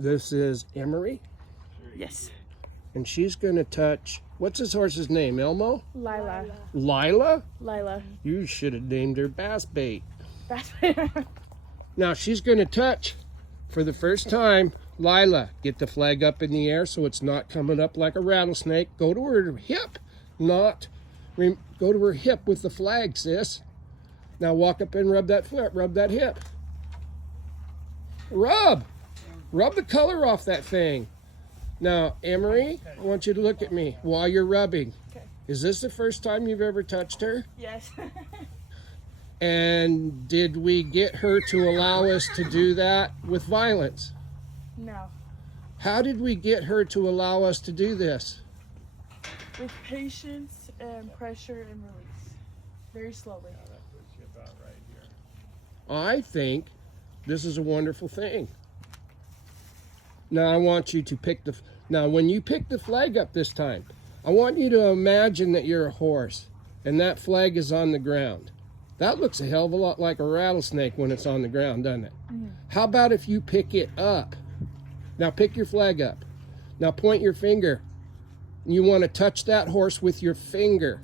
This is Emery, Yes. and she's going to touch, what's this horse's name, Elmo? Lila. Lila? Lila. You should have named her Bass Bait. That's Now she's going to touch, for the first time, Lila. Get the flag up in the air so it's not coming up like a rattlesnake. Go to her hip, go to her hip with the flag, sis. Now walk up and rub that foot, rub that hip. Rub the color off that thing. Now, Emery, I want you to look at me while you're rubbing. Okay. Is this the first time you've ever touched her? Yes. And did we get her to allow us to do that with violence? No. How did we get her to allow us to do this? With patience and pressure and release. Very slowly. I think this is a wonderful thing. Now I want you to now when you pick the flag up this time, I want you to imagine that you're a horse and that flag is on the ground. That looks a hell of a lot like a rattlesnake when it's on the ground, doesn't it? Mm-hmm. How about if you pick it up? Now pick your flag up. Now point your finger. You want to touch that horse with your finger.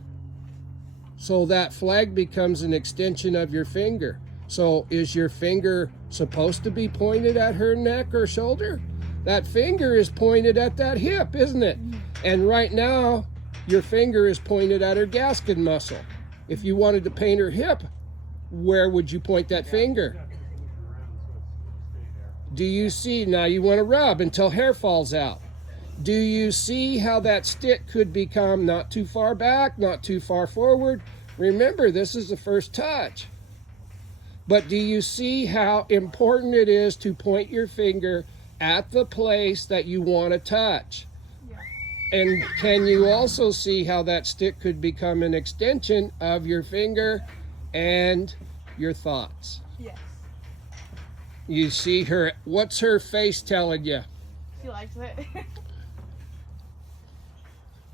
So that flag becomes an extension of your finger. So is your finger supposed to be pointed at her neck or shoulder? That finger is pointed at that hip, isn't it? And right now, your finger is pointed at her gasket muscle. If you wanted to paint her hip, where would you point that finger? Do you see? Now you want to rub until hair falls out. Do you see how that stick could become not too far back, not too far forward? Remember, this is the first touch. But do you see how important it is to point your finger at the place that you want to touch? Yeah. And can you also see how that stick could become an extension of your finger and your thoughts? Yes. You see her, what's her face telling you? She likes it.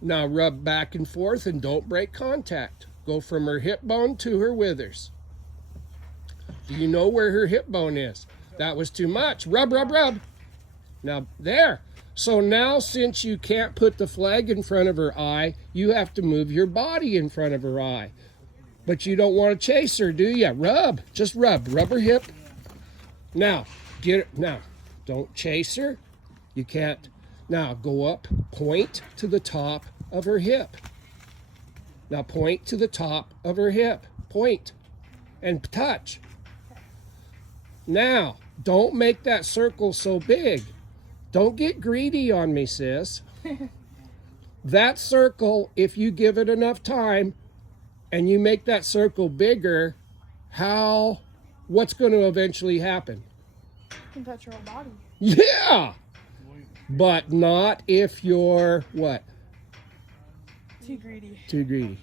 Now rub back and forth and don't break contact. Go from her hip bone to her withers. Do you know where her hip bone is? That was too much. Rub, rub, rub. Now, there. So now, since you can't put the flag in front of her eye, you have to move your body in front of her eye. But you don't want to chase her, do you? Rub. Just rub. Rub her hip. Now, don't chase her. You can't. Now, go up. Point to the top of her hip. Now, point to the top of her hip. Point. And touch. Now, don't make that circle so big. Don't get greedy on me, sis. That circle, if you give it enough time and you make that circle bigger, what's going to eventually happen? You can touch her whole body. Yeah! But not if you're, what? Too greedy. Too greedy.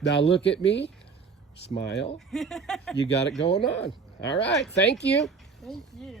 Now look at me. Smile. You got it going on. All right. Thank you. Thank you.